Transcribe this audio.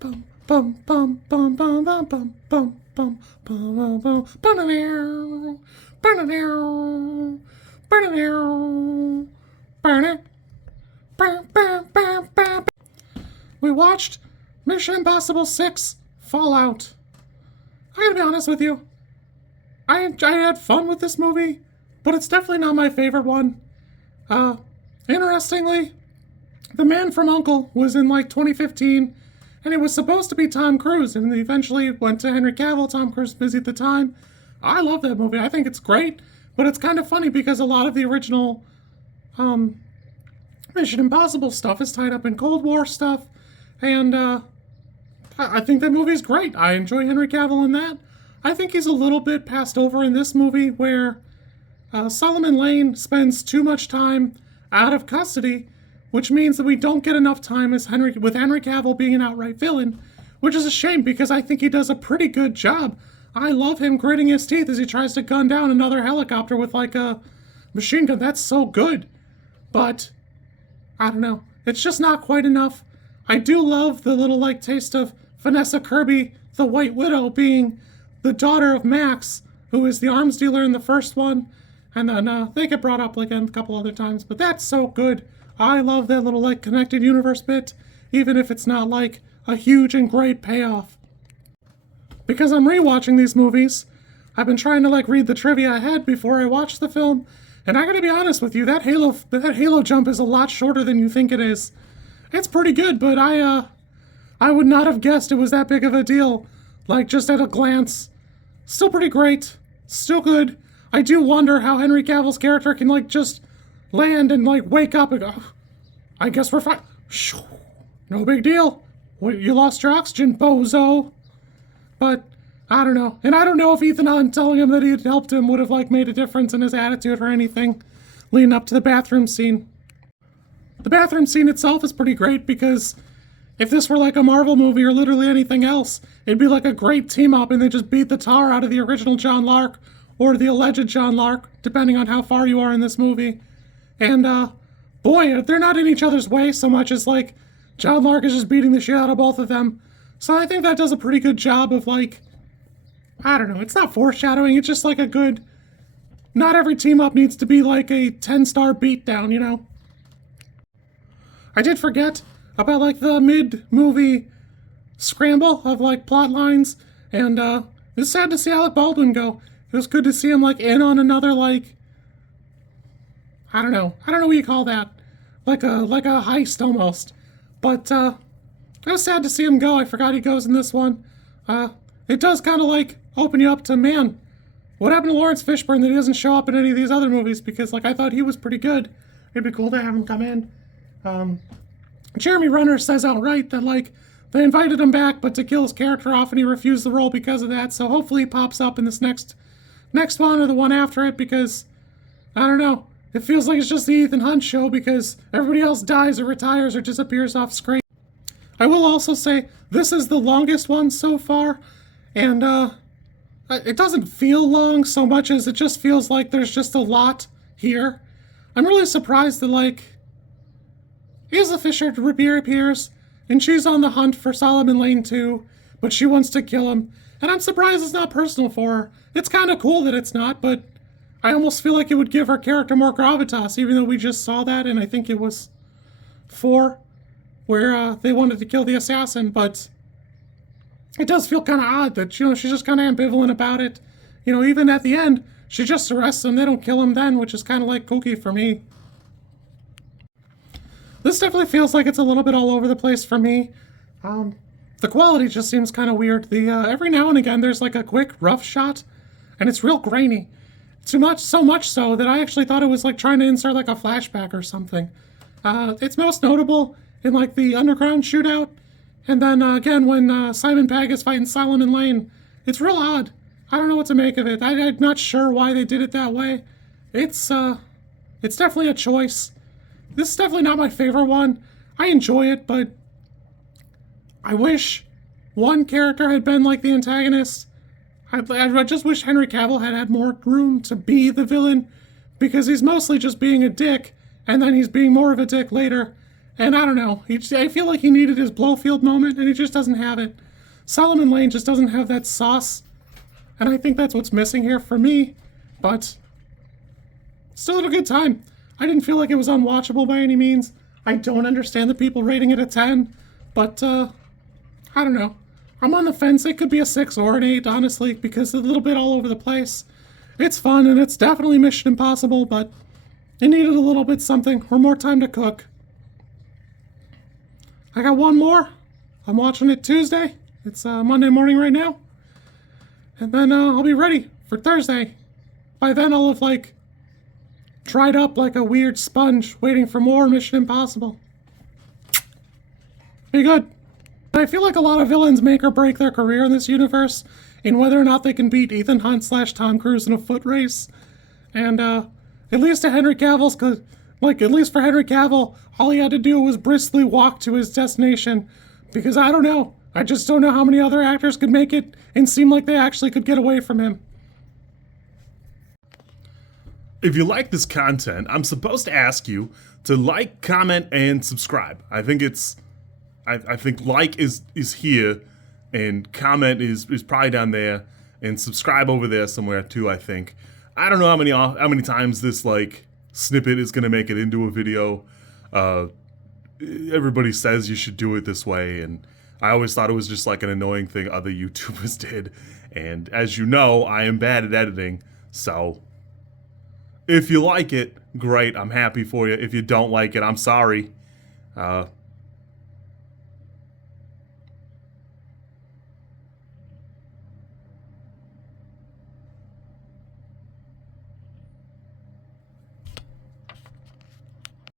Bum bum bum bum bum bum bum bum bum bum bum bum. We watched Mission Impossible 6 Fallout. I gotta be honest with you. I had fun with this movie, but it's definitely not my favorite one. Interestingly, The Man from U.N.C.L.E. was in like 2015, and it was supposed to be Tom Cruise, and eventually went to Henry Cavill. Tom Cruise was busy at the time. I love that movie. I think it's great, but it's kind of funny because a lot of the original Mission Impossible stuff is tied up in Cold War stuff, and I think that movie is great. I enjoy Henry Cavill in that. I think he's a little bit passed over in this movie where Solomon Lane spends too much time out of custody, which means that we don't get enough time with Henry Cavill being an outright villain, which is a shame because I think he does a pretty good job. I love him gritting his teeth as he tries to gun down another helicopter with like a machine gun. That's so good. But, I don't know. It's just not quite enough. I do love the little like taste of Vanessa Kirby, the White Widow, being the daughter of Max, who is the arms dealer in the first one. And then they get brought up again a couple other times. But that's so good. I love that little like connected universe bit, even if it's not like a huge and great payoff. Because I'm rewatching these movies, I've been trying to like read the trivia ahead before I watch the film, and I gotta be honest with you, that Halo jump is a lot shorter than you think it is. It's pretty good, but I would not have guessed it was that big of a deal, like just at a glance. Still pretty great, still good. I do wonder how Henry Cavill's character can like just land and like wake up and go, I guess we're fine. No big deal. You lost your oxygen, bozo. But I don't know. And I don't know if Ethan Hunt telling him that he had helped him would have like made a difference in his attitude or anything leading up to the bathroom scene. The bathroom scene itself is pretty great because if this were like a Marvel movie or literally anything else, it'd be like a great team up and they just beat the tar out of the original John Lark or the alleged John Lark, depending on how far you are in this movie. And boy, they're not in each other's way so much as like John Lark is just beating the shit out of both of them. So I think that does a pretty good job of like, I don't know, it's not foreshadowing, it's just like a good, not every team up needs to be like a 10-star beatdown, you know? I did forget about like the mid-movie scramble of like plot lines, and it's sad to see Alec Baldwin go. It was good to see him like in on another like, I don't know what you call that, like a heist almost, but it was sad to see him go. I forgot he goes in this one. It does kind of like open you up to, man, what happened to Lawrence Fishburne that he doesn't show up in any of these other movies? Because like I thought he was pretty good. It'd be cool to have him come in. Jeremy Renner says outright that like they invited him back, but to kill his character off, and he refused the role because of that. So hopefully he pops up in this next one or the one after it, because I don't know. It feels like it's just the Ethan Hunt show because everybody else dies or retires or disappears off screen. I will also say this is the longest one so far, and it doesn't feel long so much as it just feels like there's just a lot here. I'm really surprised that like Isla Fisher reappears, and she's on the hunt for Solomon Lane too, but she wants to kill him, and I'm surprised it's not personal for her. It's kind of cool that it's not, but I almost feel like it would give her character more gravitas, even though we just saw that, and I think it was 4, where they wanted to kill the assassin, but it does feel kind of odd that, you know, she's just kind of ambivalent about it. You know, even at the end, she just arrests him, they don't kill him then, which is kind of like kooky for me. This definitely feels like it's a little bit all over the place for me. The quality just seems kind of weird. Every now and again, there's like a quick rough shot, and it's real grainy. So much so that I actually thought it was like trying to insert like a flashback or something. It's most notable in like the underground shootout, and then again when Simon Pegg is fighting Solomon Lane. It's real odd. I don't know what to make of it. I'm not sure why they did it that way. It's definitely a choice. This is definitely not my favorite one. I enjoy it, but I wish one character had been like the antagonist. I just wish Henry Cavill had more room to be the villain, because he's mostly just being a dick, and then he's being more of a dick later. And I don't know. I feel like he needed his Blowfield moment, and he just doesn't have it. Solomon Lane just doesn't have that sauce. And I think that's what's missing here for me. But still had a good time. I didn't feel like it was unwatchable by any means. I don't understand the people rating it a 10. But, I don't know. I'm on the fence. It could be a 6 or an 8, honestly, because it's a little bit all over the place. It's fun, and it's definitely Mission Impossible, but it needed a little bit something or more time to cook. I got one more. I'm watching it Tuesday. It's Monday morning right now. And then I'll be ready for Thursday. By then I'll have, like, dried up like a weird sponge waiting for more Mission Impossible. Be good. I feel like a lot of villains make or break their career in this universe in whether or not they can beat Ethan Hunt / Tom Cruise in a foot race. And at least to Henry Cavill's, at least for Henry Cavill, all he had to do was briskly walk to his destination. Because I don't know. I just don't know how many other actors could make it and seem like they actually could get away from him. If you like this content, I'm supposed to ask you to like, comment, and subscribe. I think like is here, and comment is probably down there, and subscribe over there somewhere too, I think. I don't know how many times this, like, snippet is going to make it into a video. Everybody says you should do it this way, and I always thought it was just like an annoying thing other YouTubers did. And as you know, I am bad at editing, so if you like it, great, I'm happy for you. If you don't like it, I'm sorry.